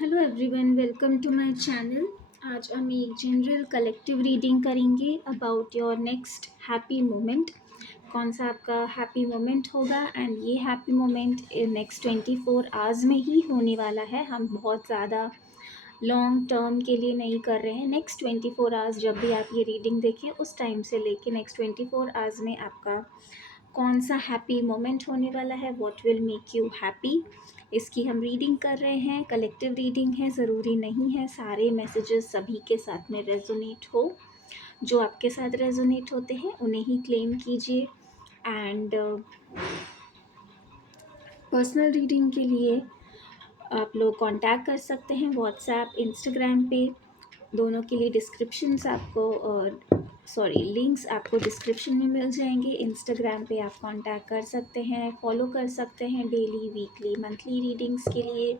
Hello everyone, welcome to my channel. आज हम एक जनरल कलेक्टिव रीडिंग करेंगे about your next happy moment. कौन सा आपका हैप्पी मोमेंट होगा एंड ये हैप्पी मोमेंट नेक्स्ट 24 आवर्स में ही होने वाला है। हम बहुत ज़्यादा लॉन्ग टर्म के लिए नहीं कर रहे हैं। नेक्स्ट 24 आवर्स जब भी आप ये रीडिंग देखिए उस टाइम से लेके नेक्स्ट 24 आवर्स में आपका कौन सा हैप्पी मोमेंट होने वाला है, what will make you happy, इसकी हम रीडिंग कर रहे हैं। कलेक्टिव रीडिंग है, ज़रूरी नहीं है सारे मैसेजेस सभी के साथ में रेजोनेट हो। जो आपके साथ रेजोनेट होते हैं उन्हें ही क्लेम कीजिए। एंड पर्सनल रीडिंग के लिए आप लोग कांटेक्ट कर सकते हैं व्हाट्सएप, इंस्टाग्राम पे। दोनों के लिए डिस्क्रिप्शंस आपको लिंक्स आपको डिस्क्रिप्शन में मिल जाएंगे। इंस्टाग्राम पे आप कांटेक्ट कर सकते हैं, फॉलो कर सकते हैं डेली, वीकली, मंथली रीडिंग्स के लिए।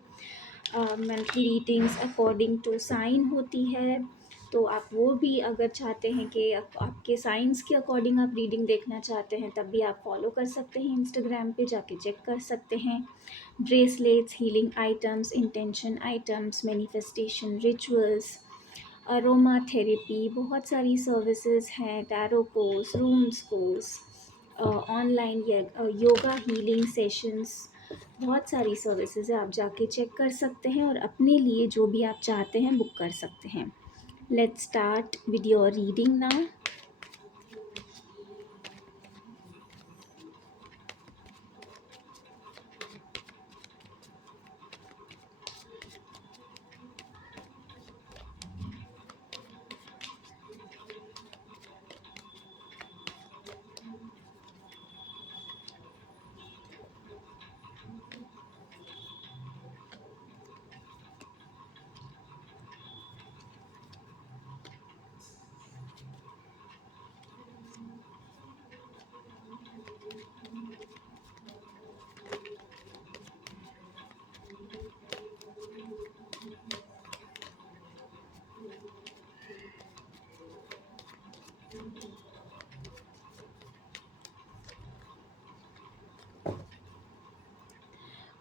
Monthly readings according to sign होती है, तो आप वो भी अगर चाहते हैं कि आपके साइंस के अकॉर्डिंग आप रीडिंग देखना चाहते हैं तब भी आप फॉलो कर सकते हैं। इंस्टाग्राम पे जाके चेक कर सकते हैं। Bracelets, healing items, intention items, manifestation rituals, aroma therapy, बहुत सारी सर्विसेज हैं। Tarot course, rooms course, online yoga healing sessions, बहुत सारी सर्विसेज है। आप जाके चेक कर सकते हैं और अपने लिए जो भी आप चाहते हैं बुक कर सकते हैं। Let's start with your reading now.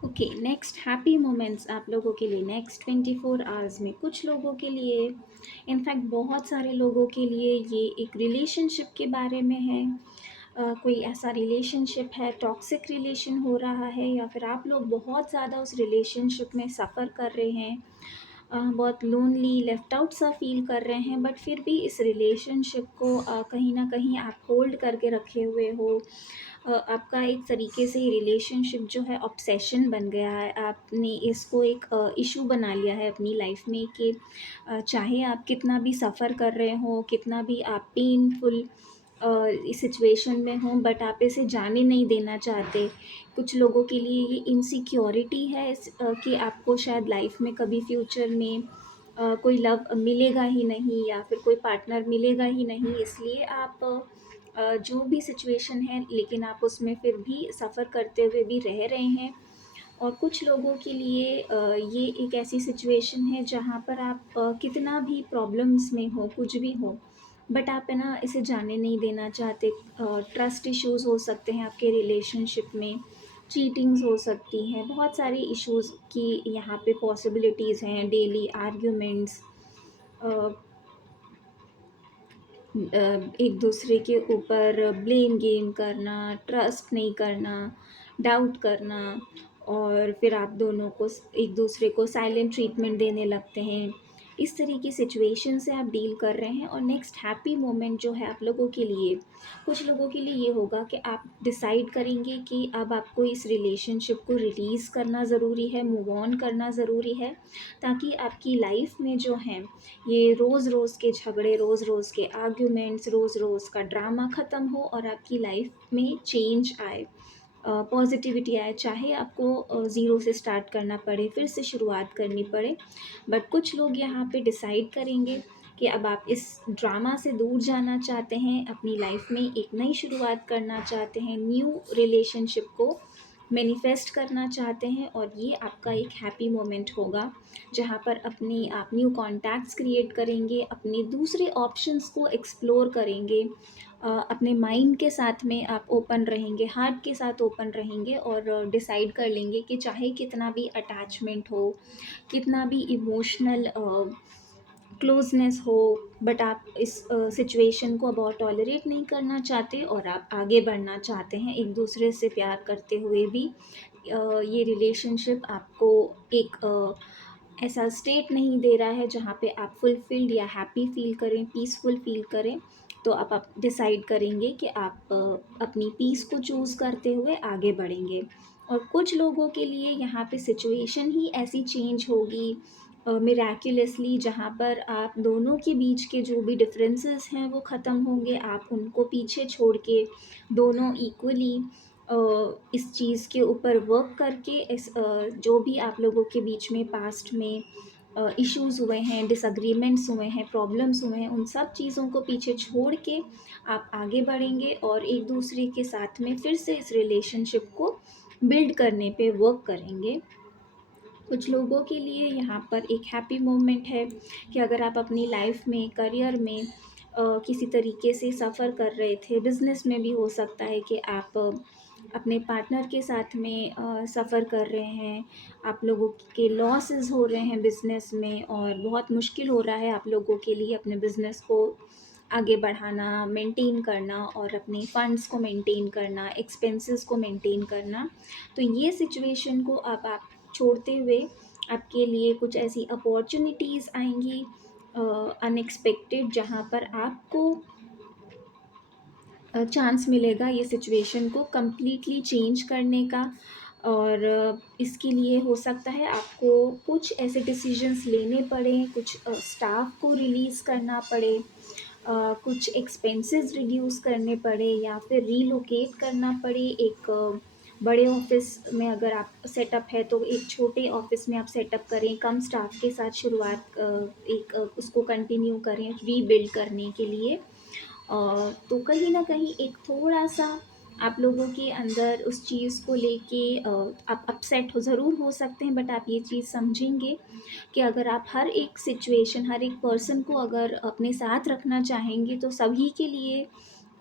Okay, next happy moments आप लोगों के लिए नेक्स्ट 24 आवर्स में, कुछ लोगों के लिए, इनफैक्ट बहुत सारे लोगों के लिए ये एक रिलेशनशिप के बारे में है। कोई ऐसा रिलेशनशिप है, टॉक्सिक रिलेशन हो रहा है, या फिर आप लोग बहुत ज़्यादा उस रिलेशनशिप में सफ़र कर रहे हैं। बहुत लोनली, लेफ़्ट आउट सा फ़ील कर रहे हैं, बट फिर भी इस रिलेशनशिप को कहीं न कहीं आप होल्ड करके रखे हुए हो। आपका एक तरीके से ये रिलेशनशिप जो है ऑब्सेशन बन गया है। आपने इसको एक इशू बना लिया है अपनी लाइफ में कि चाहे आप कितना भी सफ़र कर रहे हो, कितना भी आप पेनफुल इस सिचुएशन में हो, बट आप इसे जाने नहीं देना चाहते। कुछ लोगों के लिए ये इनसिक्योरिटी है कि आपको शायद लाइफ में कभी फ्यूचर में कोई लव मिलेगा ही नहीं, या फिर कोई पार्टनर मिलेगा ही नहीं, इसलिए आप जो भी सिचुएशन है लेकिन आप उसमें फिर भी सफ़र करते हुए भी रह रहे हैं। और कुछ लोगों के लिए ये एक ऐसी सिचुएशन है जहाँ पर आप कितना भी प्रॉब्लम्स में हो, कुछ भी हो, बट आप है ना इसे जाने नहीं देना चाहते। ट्रस्ट इश्यूज़ हो सकते हैं आपके रिलेशनशिप में, चीटिंग्स हो सकती हैं, बहुत सारी इश्यूज़ की यहाँ पे पॉसिबिलिटीज़ हैं। डेली आर्ग्यूमेंट्स, एक दूसरे के ऊपर ब्लेम गेम करना, ट्रस्ट नहीं करना, डाउट करना, और फिर आप दोनों को एक दूसरे को साइलेंट ट्रीटमेंट देने लगते हैं। इस तरह की सिचुएशन से आप डील कर रहे हैं। और नेक्स्ट हैप्पी मोमेंट जो है आप लोगों के लिए, कुछ लोगों के लिए ये होगा कि आप डिसाइड करेंगे कि अब आपको इस रिलेशनशिप को रिलीज़ करना ज़रूरी है, मूव ऑन करना ज़रूरी है, ताकि आपकी लाइफ में जो है ये रोज़ रोज़ के झगड़े, रोज़ रोज़ के आर्ग्यूमेंट्स, रोज़ रोज़ का ड्रामा ख़त्म हो और आपकी लाइफ में चेंज आए, पॉजिटिविटी आए। चाहे आपको ज़ीरो से स्टार्ट करना पड़े, फिर से शुरुआत करनी पड़े, बट कुछ लोग यहाँ पे डिसाइड करेंगे कि अब आप इस ड्रामा से दूर जाना चाहते हैं, अपनी लाइफ में एक नई शुरुआत करना चाहते हैं, न्यू रिलेशनशिप को मैनिफेस्ट करना चाहते हैं, और ये आपका एक हैप्पी मोमेंट होगा जहाँ पर अपने आप न्यू कॉन्टैक्ट्स क्रिएट करेंगे, अपने दूसरे ऑप्शंस को एक्सप्लोर करेंगे, अपने माइंड के साथ में आप ओपन रहेंगे, हार्ट के साथ ओपन रहेंगे, और डिसाइड कर लेंगे कि चाहे कितना भी अटैचमेंट हो, कितना भी इमोशनल क्लोजनेस हो, बट आप इस सिचुएशन को अब और टॉलरेट नहीं करना चाहते और आप आगे बढ़ना चाहते हैं एक दूसरे से प्यार करते हुए भी। ये रिलेशनशिप आपको एक ऐसा स्टेट नहीं दे रहा है जहाँ पे आप फुलफिल्ड या हैप्पी फील करें, पीसफुल फील करें। तो आप डिसाइड करेंगे कि आप अपनी पीस को चूज़ करते हुए आगे बढ़ेंगे। और कुछ लोगों के लिए यहाँ पे सिचुएशन ही ऐसी चेंज होगी मिराक्युलसली, जहाँ पर आप दोनों के बीच के जो भी डिफरेंसेस हैं वो ख़त्म होंगे, आप उनको पीछे छोड़ के दोनों इक्वली इस चीज़ के ऊपर वर्क करके जो भी आप लोगों के बीच में पास्ट में इश्यूज हुए हैं, डिसएग्रीमेंट्स हुए हैं, प्रॉब्लम्स हुए हैं, उन सब चीज़ों को पीछे छोड़ के आप आगे बढ़ेंगे और एक दूसरे के साथ में फिर से इस रिलेशनशिप को बिल्ड करने पे वर्क करेंगे। कुछ लोगों के लिए यहाँ पर एक हैप्पी मोमेंट है कि अगर आप अपनी लाइफ में, करियर में किसी तरीके से सफ़र कर रहे थे, बिज़नेस में भी हो सकता है कि आप अपने पार्टनर के साथ में सफ़र कर रहे हैं, आप लोगों के लॉसेस हो रहे हैं बिज़नेस में, और बहुत मुश्किल हो रहा है आप लोगों के लिए अपने बिज़नेस को आगे बढ़ाना, मेंटेन करना, और अपने फंड्स को मेंटेन करना, एक्सपेंसेस को मेंटेन करना। तो ये सिचुएशन को अब आप छोड़ते हुए आपके लिए कुछ ऐसी अपॉर्चुनिटीज़ आएँगी अनएक्सपेक्टेड, जहाँ पर आपको चांस मिलेगा ये सिचुएशन को कम्प्लीटली चेंज करने का। और इसके लिए हो सकता है आपको कुछ ऐसे डिसीजंस लेने पड़ें, कुछ स्टाफ को रिलीज़ करना पड़े, कुछ एक्सपेंसेस रिड्यूस करने पड़े, या फिर रीलोकेट करना पड़े। एक बड़े ऑफिस में अगर आप सेटअप है तो एक छोटे ऑफिस में आप सेटअप करें, कम स्टाफ के साथ शुरुआत उसको कंटिन्यू करें रीबिल्ड करने के लिए। तो कहीं न कहीं एक थोड़ा-सा आप लोगों के अंदर उस चीज़ को लेके आप अपसेट हो ज़रूर हो सकते हैं, बट आप ये चीज़ समझेंगे कि अगर आप हर एक सिचुएशन, हर एक पर्सन को अगर अपने साथ रखना चाहेंगे तो सभी के लिए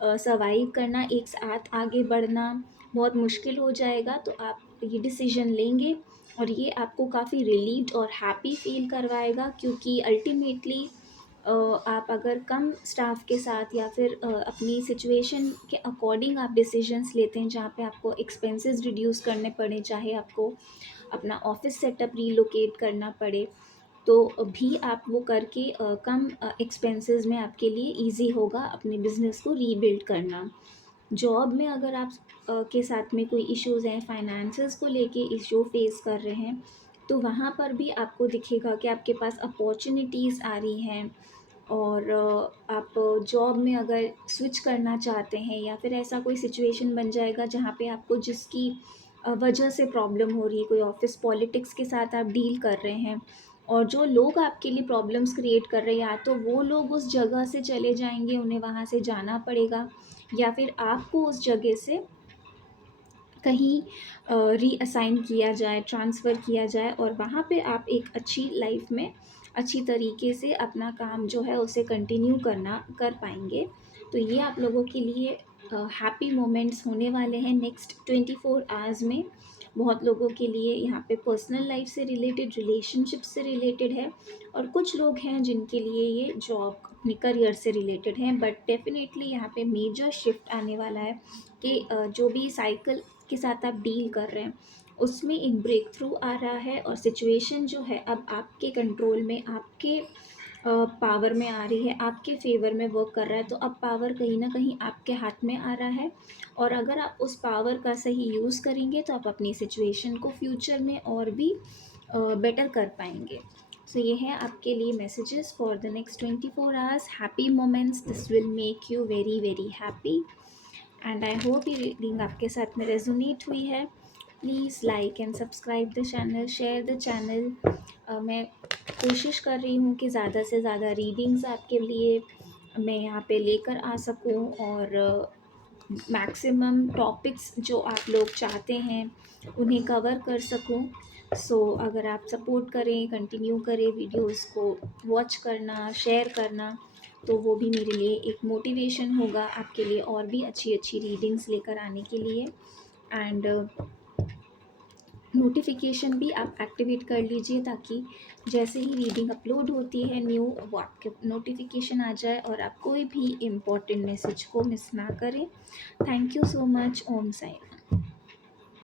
सर्वाइव करना, एक साथ आगे बढ़ना बहुत मुश्किल हो जाएगा। तो आप ये डिसीज़न लेंगे और ये आपको काफ़ी रिलीव्ड और हैप्पी फ़ील करवाएगा, क्योंकि अल्टीमेटली आप अगर कम स्टाफ के साथ या फिर अपनी सिचुएशन के अकॉर्डिंग आप डिसीजंस लेते हैं जहाँ पे आपको एक्सपेंसेस रिड्यूस करने पड़े, चाहे आपको अपना ऑफिस सेटअप रीलोकेट करना पड़े, तो भी आप वो करके कम एक्सपेंसेस में आपके लिए इजी होगा अपने बिजनेस को रीबिल्ड करना। जॉब में अगर आप के साथ में कोई इश्यूज़ हैं, फाइनेंसेस को लेके इश्यू फेस कर रहे हैं, तो वहाँ पर भी आपको दिखेगा कि आपके पास अपॉर्चुनिटीज़ आ रही हैं। और आप जॉब में अगर स्विच करना चाहते हैं, या फिर ऐसा कोई सिचुएशन बन जाएगा जहाँ पे आपको जिसकी वजह से प्रॉब्लम हो रही है, कोई ऑफिस पॉलिटिक्स के साथ आप डील कर रहे हैं, और जो लोग आपके लिए प्रॉब्लम्स क्रिएट कर रहे हैं, या तो वो लोग उस जगह से चले जाएंगे, उन्हें वहाँ से जाना पड़ेगा, या फिर आपको उस जगह से कहीं रीअसाइन किया जाए, ट्रांसफ़र किया जाए, और वहाँ पे आप एक अच्छी लाइफ में अच्छी तरीके से अपना काम जो है उसे कंटिन्यू करना कर पाएँगे। तो ये आप लोगों के लिए हैप्पी मोमेंट्स होने वाले हैं नेक्स्ट 24 आवर्स में। बहुत लोगों के लिए यहाँ पे पर्सनल लाइफ से रिलेटेड, रिलेशनशिप से रिलेटेड है, और कुछ लोग हैं जिनके लिए ये जॉब, अपने करियर से रिलेटेड हैं। बट डेफ़िनेटली यहाँ पे मेजर शिफ्ट आने वाला है कि जो भी साइकिल के साथ आप डील कर रहे हैं उसमें एक ब्रेक थ्रू आ रहा है, और सिचुएशन जो है अब आपके कंट्रोल में, आपके पावर में आ रही है, आपके फेवर में वर्क कर रहा है। तो अब पावर कहीं ना कहीं आपके हाथ में आ रहा है, और अगर आप उस पावर का सही यूज़ करेंगे तो आप अपनी सिचुएशन को फ्यूचर में और भी बेटर कर पाएंगे। सो ये है आपके लिए messages for the next 24 hours. Happy moments, this will make you very very happy, and I hope ये रीडिंग आपके साथ में रेजोनेट हुई है। Please like and subscribe the channel, share the channel. मैं कोशिश कर रही हूँ कि ज़्यादा से ज़्यादा रीडिंग्स आपके लिए मैं यहाँ पे लेकर आ सकूँ, और मैक्सिमम टॉपिक्स जो आप लोग चाहते हैं उन्हें कवर कर सकूं। सो अगर आप सपोर्ट करें, कंटिन्यू करें वीडियोस को वॉच करना, शेयर करना, तो वो भी मेरे लिए एक मोटिवेशन होगा आपके लिए और भी अच्छी अच्छी रीडिंग्स लेकर आने के लिए। एंड नोटिफिकेशन भी आप एक्टिवेट कर लीजिए ताकि जैसे ही रीडिंग अपलोड होती है न्यू, वो आपके नोटिफिकेशन आ जाए और आप कोई भी इम्पोर्टेंट मैसेज को मिस ना करें। Thank you so much. Om Sai Ram.